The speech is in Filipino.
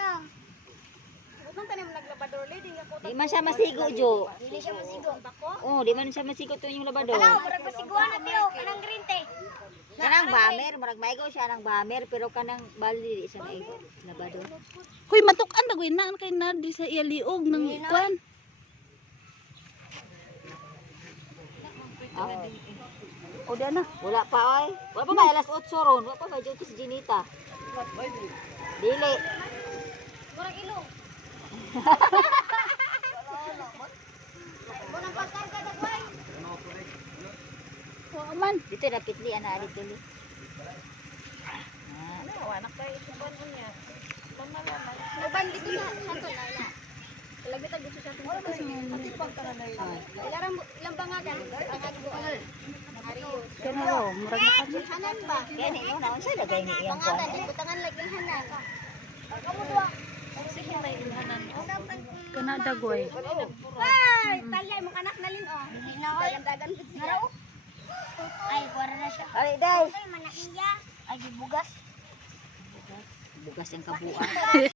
na. Utang tanim naglabador lady nga ko. Di man siya masigo, Jo. Dili siya masigo. Oh, di man siya masigo to yung labador. Ano, murag pasiguan na tiyo, kanang green tea. Kanang bamer, marag maigo siya ng bamer, pero kanang bali siya maigo. Labador. Hoy, matukan na gawin na kay na di sa iya liog ng kwan. O di na. Wala pa oy. Wala pa ba alas 8 ron? Wala pa ba dito si Jinita? Dili. Murag ilong. Bunang pagkarga dagway. Wa man. Dito na pitli ana ali dili. Anak kay suban unya. Pamalaman. Uban dito sa santo lala. Lagi ta gusto sa tingin. Ati pag ka na Ilang bangagan? Bangag buwan. Ariyo. Kana ro, murag na kami. Hanan ba? Kani mo naon siya lagay ni iyang Bangagan, kwan. di butangan lagi ang hanan. Kamu dua. sige may ilhanan. Kana dagoy. Ay, talay mo anak nalin oh. Dagan-dagan gud siya. Ay, para na siya. Ali day. Ay, manakiya. Ay, bugas. Bugas ang kabuan.